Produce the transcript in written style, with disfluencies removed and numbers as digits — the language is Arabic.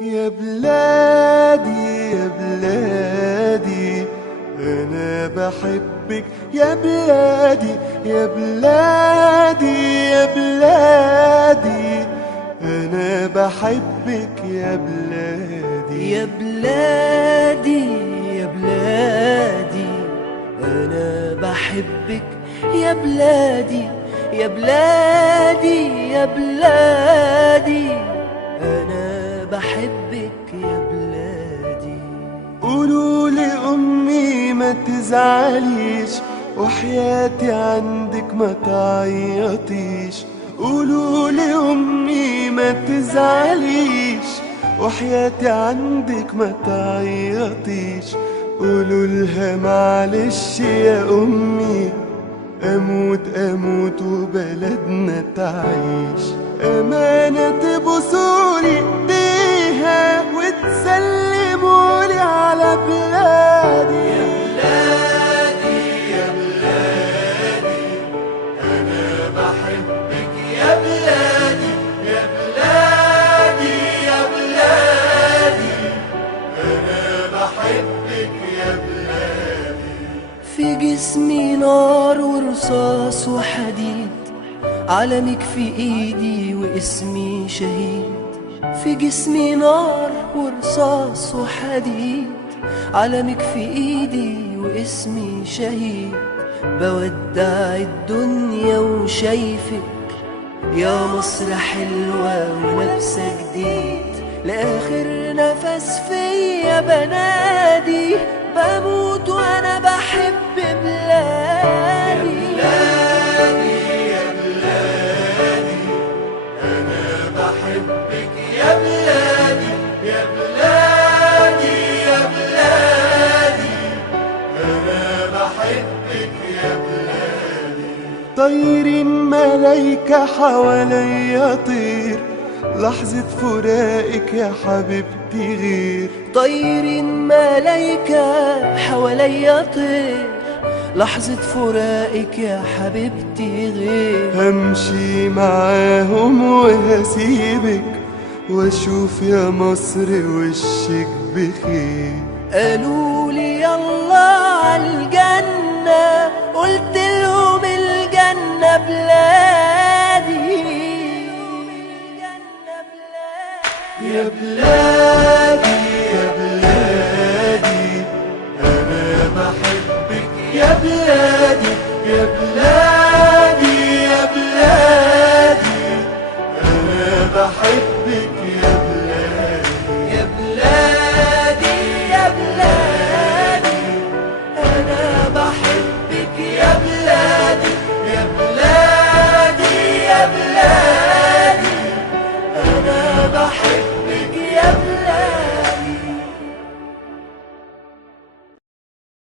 يا بلادي يا بلادي أنا بحبك يا بلادي يا بلادي يا بلادي أنا بحبك يا بلادي يا بلادي يا بلادي أنا بحبك يا بلادي يا بلادي يا بلادي أنا بحبك يا بلادي. قولوا لأمي ما تزعليش وحياتي عندك ما تعيطيش. قولوا لأمي ما تزعليش وحياتي عندك ما تعيطيش. قولوا لها معلش يا أمي أموت أموت وبلدنا تعيش. أمانة تبوسولي إيديها وتسلمولي على بلادي. يا بلادي يا بلادي أنا بحبك يا بلادي يا بلادي يا بلادي أنا بحبك يا بلادي. في جسمي نار ورصاص وحديد، علمك في ايدي واسمي شهيد. في جسمي نار ورصاص وحديد، علمك في ايدي واسمي شهيد. بودع الدنيا وشايفك يا مصر حلوة ولابسة جديد. لآخر نفس فيا بنادي بموت وانا بحب بلادي. يا بلادي أنا بحبك يا بلادي يا بلادي يا بلادي أنا بحبك يا بلادي. طايرين ملايكة حواليا طير، لحظة فراقك يا حبيبتي غير. طايرين ملايكة حواليا طير، لحظة فراقك يا حبيبتي غير. همشي معاهم وهسيبك واشوف يا مصر وشك بخير. قالوا لي يلا عالجنة، قلت لهم الجنة بلادي. يا بلادي يا بلادي أنا بحبك يا بلادي يا بلادي يا بلادي أنا بحبك